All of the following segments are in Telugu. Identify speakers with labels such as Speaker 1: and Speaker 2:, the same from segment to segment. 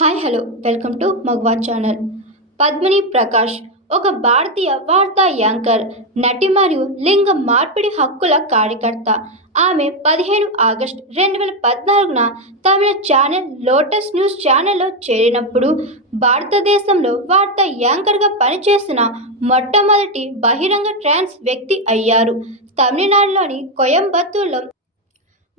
Speaker 1: Hi hello. వెల్కమ్ టు మగవా ఛానల్. పద్మిని ప్రకాష్ ఒక భారతీయ వార్తా యాంకర్ నటి మరియు లింగ మార్పిడి హక్కుల కార్యకర్త. ఆమె పదిహేను ఆగస్టు రెండు వేల పద్నాలుగున తమిళ ఛానల్ లోటస్ న్యూస్ ఛానల్లో చేరినప్పుడు భారతదేశంలో వార్తా యాంకర్గా పనిచేసిన మొట్టమొదటి బహిరంగ ట్రాన్స్ వ్యక్తి అయ్యారు. తమిళనాడులోని కోయంబత్తూర్లో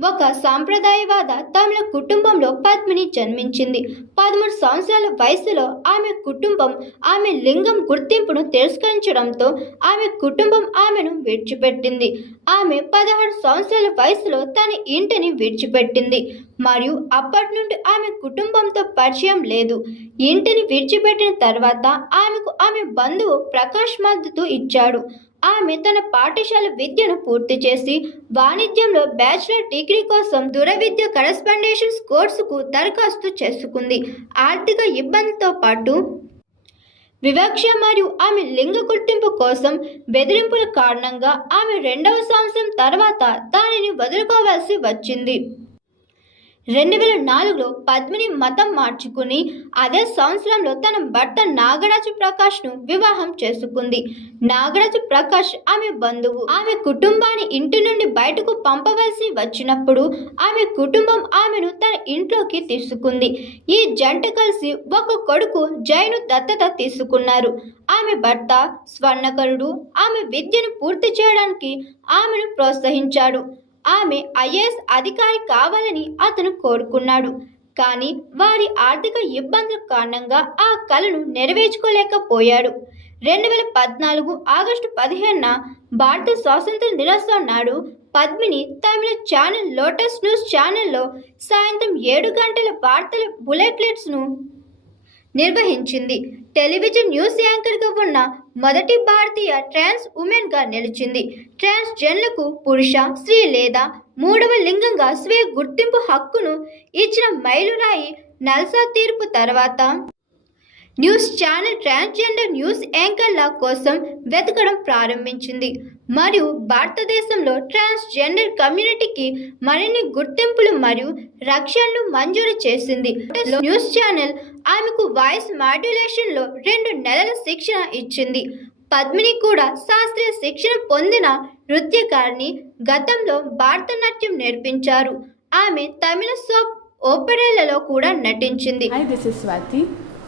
Speaker 1: ఒక సాంప్రదాయవాద తమిళ కుటుంబంలో పద్మిని జన్మించింది. పదమూడు సంవత్సరాల వయసులో ఆమె కుటుంబం ఆమె లింగం గుర్తింపును తిరస్కరించడంతో ఆమె కుటుంబం ఆమెను విడిచిపెట్టింది. ఆమె పదహారు సంవత్సరాల వయసులో తన ఇంటిని విడిచిపెట్టింది. మరియు అప్పటి నుండి ఆమె కుటుంబంతో పరిచయం లేదు. ఇంటిని విడిచిపెట్టిన తర్వాత ఆమెకు ఆమె బంధువు ప్రకాష్ మద్దతు ఇచ్చాడు. ఆమె తన పాఠశాల విద్యను పూర్తి చేసి వాణిజ్యంలో బ్యాచిలర్ డిగ్రీ కోసం దురవిద్య కరస్పాండేషన్స్ కోర్సుకు దరఖాస్తు చేసుకుంది. ఆర్థిక ఇబ్బందితో పాటు వివక్ష మరియు ఆమె లింగ గుర్తింపు కోసం బెదిరింపుల కారణంగా ఆమె రెండవ సంవత్సరం తర్వాత దానిని వదులుకోవాల్సి వచ్చింది. రెండు వేల నాలుగులో పద్మిని మతం మార్చుకుని అదే సంవత్సరంలో తన భర్త నాగరాజు ప్రకాష్ను వివాహం చేసుకుంది. నాగరాజు ప్రకాష్ ఆమె బంధువు. ఆమె కుటుంబాన్ని ఇంటి నుండి బయటకు పంపవలసి వచ్చినప్పుడు ఆమె కుటుంబం ఆమెను తన ఇంట్లోకి తీసుకుంది. ఈ జంట కలిసి ఒక కొడుకు జైను దత్తత తీసుకున్నారు. ఆమె భర్త స్వర్ణకరుడు. ఆమె విద్యను పూర్తి చేయడానికి ఆమెను ప్రోత్సహించాడు. ఆమె ఐఏఎస్ అధికారి కావాలని అతను కోరుకున్నాడు. కానీ వారి ఆర్థిక ఇబ్బందుల కారణంగా ఆ కలను నెరవేర్చుకోలేకపోయాడు. రెండు వేల పద్నాలుగు ఆగస్టు పదిహేనున భారత స్వాతంత్ర దినోత్సవం నాడు Padmini Tamil channel lotus news ఛానల్లో సాయంత్రం ఏడు గంటల వార్తల బులెట్లెట్స్ను నిర్వహించింది. టెలివిజన్ న్యూస్ యాంకర్గా ఉన్న మొదటి భారతీయ ట్రాన్స్ ఉమెన్గా నిలిచింది. ట్రాన్స్ జన్లకు పురుష స్త్రీ లేదా మూడవ లింగంగా స్వీయ గుర్తింపు హక్కును ఇచ్చిన మైలురాయి నల్సా తీర్పు తర్వాత న్యూస్ ఛానల్ ట్రాన్స్జెండర్ న్యూస్ యాంకర్ల కోసం వెతకడం ప్రారంభించింది. మరియు భారతదేశంలో ట్రాన్స్జెండర్ కమ్యూనిటీకి మరిన్ని గుర్తింపులు మరియు రక్షణలు మంజూరు చేసింది. న్యూస్ ఛానల్ ఆమెకు వాయిస్ మాడ్యులేషన్లో రెండు నెలల శిక్షణ ఇచ్చింది. పద్మిని కూడా శాస్త్రీయ శిక్షణ పొందిన నృత్యకారిణి గతంలో భారతనాట్యం నేర్పించారు. ఆమె తమిళ సోప్ ఓపెరాలలో కూడా నటించింది.
Speaker 2: This is Swathi